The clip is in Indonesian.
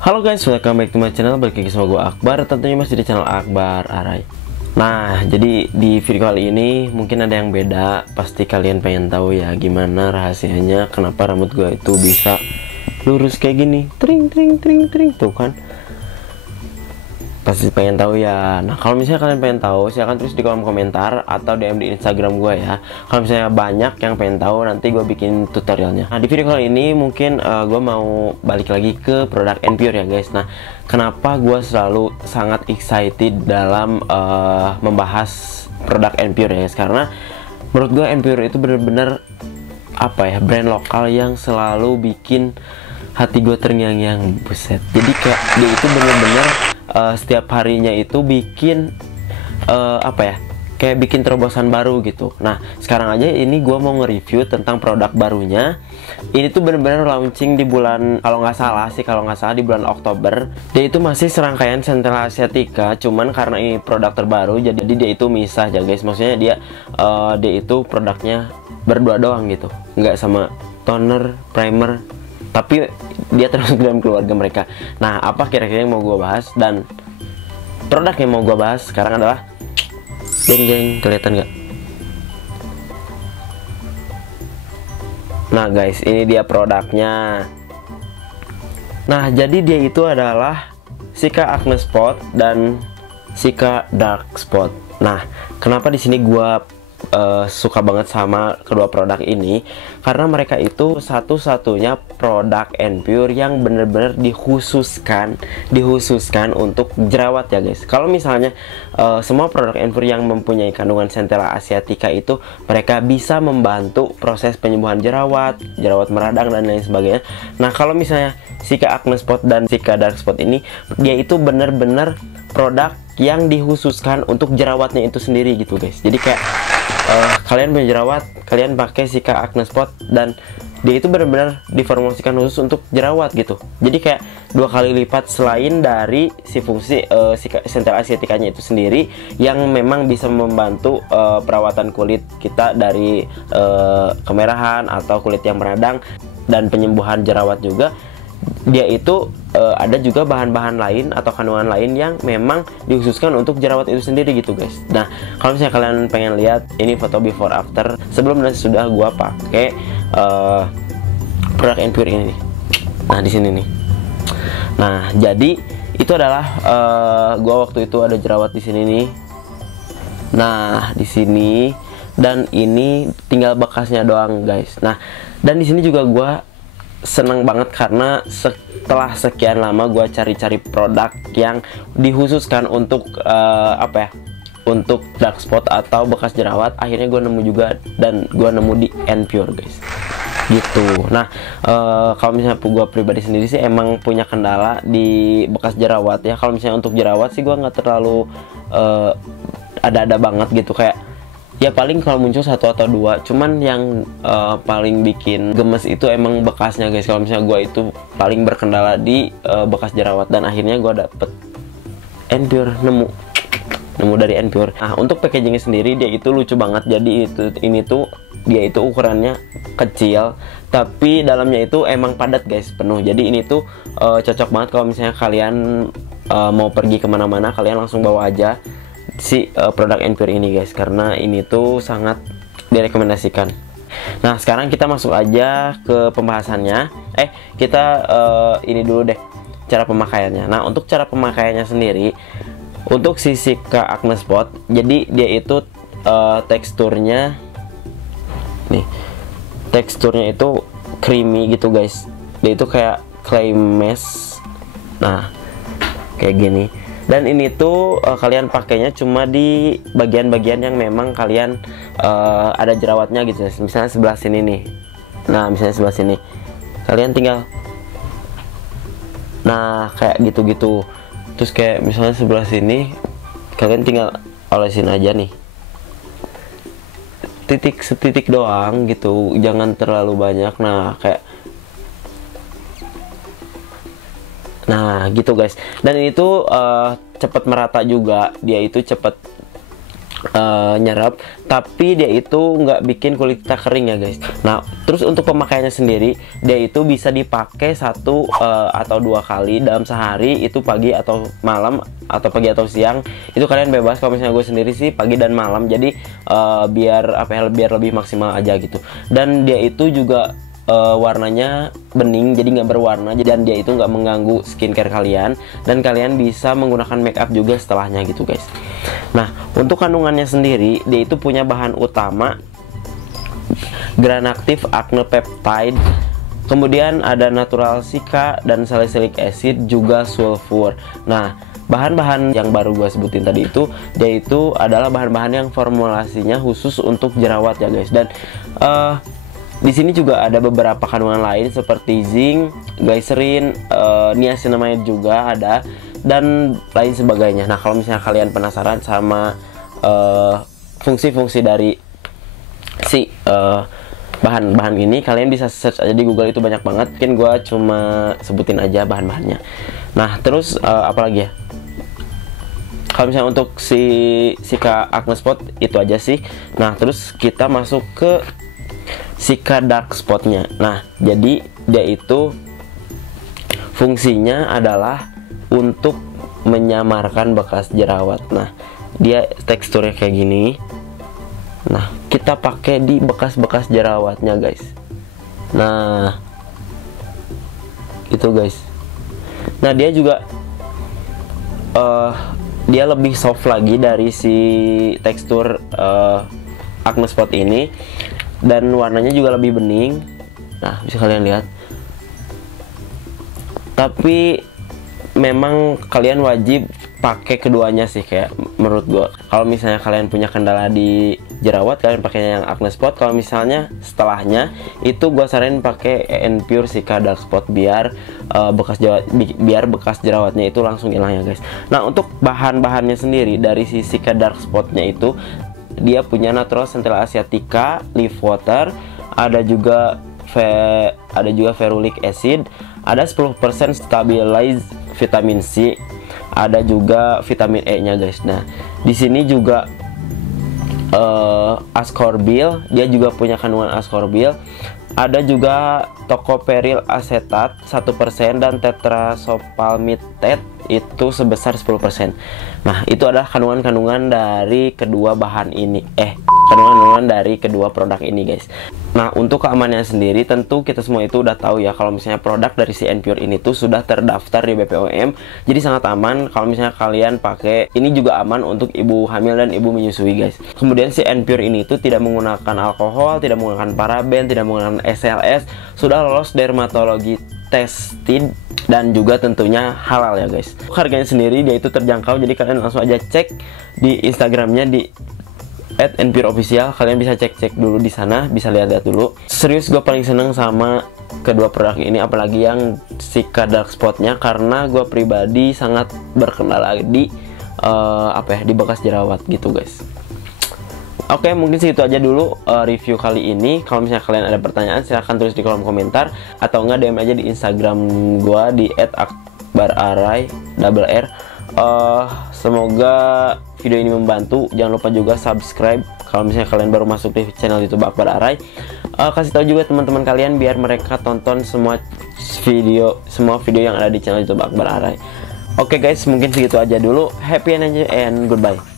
Halo guys, welcome back to my channel. Balik lagi sama gue Akbar, tentunya masih di channel Akbar Arai. Nah, jadi di video kali ini mungkin ada yang beda. Pasti kalian pengen tahu ya gimana rahasianya, kenapa rambut gue itu bisa lurus kayak gini. Tring tring tring tring tuh kan. Pasti pengen tahu ya. Nah, kalau misalnya kalian pengen tahu, silahkan tulis di kolom komentar atau DM di Instagram gue ya. Kalau misalnya banyak yang pengen tahu, nanti gue bikin tutorialnya. Nah, di video kali ini mungkin gue mau balik lagi ke produk Enpure ya guys. Nah, kenapa gue selalu sangat excited dalam membahas produk Enpure ya guys? Karena menurut gue Enpure itu bener-bener apa ya, brand lokal yang selalu bikin hati gue terngiang-ngiang. Buset. Jadi kayak dia itu bener-bener setiap harinya itu bikin apa ya, kayak bikin terobosan baru gitu. Nah, sekarang aja ini gue mau nge-review tentang produk barunya. Ini tuh bener-bener launching di bulan, kalau nggak salah di bulan Oktober. Dia itu masih serangkaian Centella Asiatica, cuman karena ini produk terbaru jadi dia itu misah ya guys. Maksudnya dia itu produknya berdua doang gitu, nggak sama toner, primer, tapi dia termasuk dalam keluarga mereka. Nah, apa kira-kira yang mau gue bahas dan produk yang mau gue bahas sekarang adalah geng, kelihatan nggak? Nah guys, ini dia produknya. Nah, jadi dia itu adalah Cica Acne Spot dan Cica Dark Spot. Nah, kenapa di sini gue suka banget sama kedua produk ini? Karena mereka itu satu-satunya produk Enpure yang bener-bener dikhususkan untuk jerawat ya guys. Kalau misalnya semua produk Enpure yang mempunyai kandungan Centella Asiatica itu mereka bisa membantu proses penyembuhan jerawat meradang dan lain sebagainya. Nah, kalau misalnya Cica Acne Spot dan Cica Dark Spot ini, dia itu bener-bener produk yang dikhususkan untuk jerawatnya itu sendiri gitu guys. Jadi kayak kalian punya jerawat, kalian pakai Cica Acne Spot dan dia itu benar-benar diformulasikan khusus untuk jerawat gitu. Jadi kayak 2 kali lipat selain dari si fungsi Centella Asiatica-nya itu sendiri yang memang bisa membantu perawatan kulit kita dari kemerahan atau kulit yang meradang dan penyembuhan jerawat juga. Dia itu ada juga bahan-bahan lain atau kandungan lain yang memang dikhususkan untuk jerawat itu sendiri gitu guys. Nah, kalau misalnya kalian pengen lihat ini foto before after sebelum dan sesudah gua pakai produk Enpure ini. Nah, di sini nih. Nah, jadi itu adalah gua waktu itu ada jerawat di sini nih. Nah, di sini, dan ini tinggal bekasnya doang guys. Nah, dan di sini juga gua seneng banget karena setelah sekian lama gue cari-cari produk yang dikhususkan untuk apa ya, untuk dark spot atau bekas jerawat. Akhirnya gue nemu juga, dan gue nemu di Enpure guys gitu. Nah, kalau misalnya gue pribadi sendiri sih emang punya kendala di bekas jerawat ya. Kalau misalnya untuk jerawat sih gue nggak terlalu ada banget gitu, kayak ya paling kalau muncul 1 atau 2. Cuman yang paling bikin gemes itu emang bekasnya guys. Kalau misalnya gue itu paling berkendala di bekas jerawat, dan akhirnya gue dapet Enpure, nemu dari Enpure. Nah, untuk packagingnya sendiri dia itu lucu banget. Jadi ini tuh dia itu ukurannya kecil, tapi dalamnya itu emang padat guys, penuh. Jadi ini tuh cocok banget kalau misalnya kalian mau pergi kemana-mana, kalian langsung bawa aja si produk Enpure ini guys, karena ini tuh sangat direkomendasikan. Nah, sekarang kita masuk aja ke pembahasannya. Kita ini dulu deh cara pemakaiannya. Nah, untuk cara pemakaiannya sendiri, untuk si Cica Acne Spot, jadi dia itu teksturnya nih, teksturnya itu creamy gitu guys. Dia itu kayak clay mesh. Nah, kayak gini. Dan ini tuh kalian pakainya cuma di bagian-bagian yang memang kalian ada jerawatnya gitu. Misalnya sebelah sini nih. Nah, misalnya sebelah sini. Kalian tinggal, nah kayak gitu-gitu. Terus kayak misalnya sebelah sini, kalian tinggal olesin aja nih. Setitik doang gitu. Jangan terlalu banyak. Nah, kayak nah gitu guys. Dan ini tuh cepet merata juga. Dia itu cepet nyerap, tapi dia itu nggak bikin kulit kita kering ya guys. Nah terus untuk pemakaiannya sendiri, dia itu bisa dipakai 1 atau 2 kali dalam sehari, itu pagi atau malam, atau pagi atau siang, itu kalian bebas. Kalau misalnya gue sendiri sih pagi dan malam, jadi biar apa ya, biar lebih maksimal aja gitu. Dan dia itu juga warnanya bening, jadi nggak berwarna, dan dia itu nggak mengganggu skincare kalian, dan kalian bisa menggunakan make up juga setelahnya gitu guys. Nah untuk kandungannya sendiri, dia itu punya bahan utama Granactive Acne Peptide, kemudian ada natural silica dan salicylic acid, juga sulfur. Nah bahan-bahan yang baru gue sebutin tadi itu, dia itu adalah bahan-bahan yang formulasinya khusus untuk jerawat ya guys. Dan di sini juga ada beberapa kandungan lain seperti zinc, glycerin, niacinamide juga ada, dan lain sebagainya. Nah kalau misalnya kalian penasaran sama fungsi-fungsi dari si bahan-bahan ini, kalian bisa search aja di Google, itu banyak banget. Mungkin gue cuma sebutin aja bahan-bahannya. Nah terus apa lagi ya? Kalau misalnya untuk si Cica Acne Spot itu aja sih. Nah terus kita masuk ke Cica Dark Spotnya. Nah jadi dia itu fungsinya adalah untuk menyamarkan bekas jerawat. Nah dia teksturnya kayak gini. Nah kita pakai di bekas-bekas jerawatnya guys. Nah itu guys. Nah dia juga dia lebih soft lagi dari si tekstur Acne Spot ini, dan warnanya juga lebih bening. Nah bisa kalian lihat. Tapi memang kalian wajib pakai keduanya sih, kayak menurut gua. Kalau misalnya kalian punya kendala di jerawat, kalian pakai yang Acne Spot. Kalau misalnya setelahnya itu gua saranin pakai N-Pure Cica Dark Spot, biar bekas jerawatnya itu langsung hilang ya guys. Nah untuk bahan-bahannya sendiri dari si Cica Dark Spotnya itu, dia punya natural centella asiatica, leaf water, ada juga ferulic acid, ada 10% stabilize vitamin C, ada juga vitamin E nya guys. Nah di sini juga ascorbyl, dia juga punya kandungan ascorbyl, ada juga tocopherol acetat 1%, dan tetrasopalmitate itu sebesar 10%. Nah itu adalah kandungan-kandungan dari kedua bahan ini, kandungan-kandungan dari kedua produk ini guys. Nah untuk keamanannya sendiri, tentu kita semua itu udah tahu ya, kalau misalnya produk dari si N-Pure ini tuh sudah terdaftar di BPOM, jadi sangat aman. Kalau misalnya kalian pakai ini, juga aman untuk ibu hamil dan ibu menyusui guys. Kemudian si N-Pure ini tuh tidak menggunakan alkohol, tidak menggunakan paraben, tidak menggunakan SLS, sudah lolos dermatologi tested, dan juga tentunya halal ya guys. Harganya sendiri dia itu terjangkau, jadi kalian langsung aja cek di Instagramnya di @npureofficial. Kalian bisa cek dulu di sana, bisa lihat dulu. Serius gue paling seneng sama kedua produk ini, apalagi yang Cica Dark Spotnya, karena gue pribadi sangat berkendala di di bekas jerawat gitu guys. Oke, mungkin segitu aja dulu review kali ini. Kalau misalnya kalian ada pertanyaan, silahkan tulis di kolom komentar, atau enggak DM aja di Instagram gua di @akbararai semoga video ini membantu. Jangan lupa juga subscribe kalau misalnya kalian baru masuk di channel YouTube Akbar Arai. Kasih tahu juga teman-teman kalian biar mereka tonton semua video yang ada di channel YouTube Akbar Arai. Oke guys, mungkin segitu aja dulu. Happy and goodbye.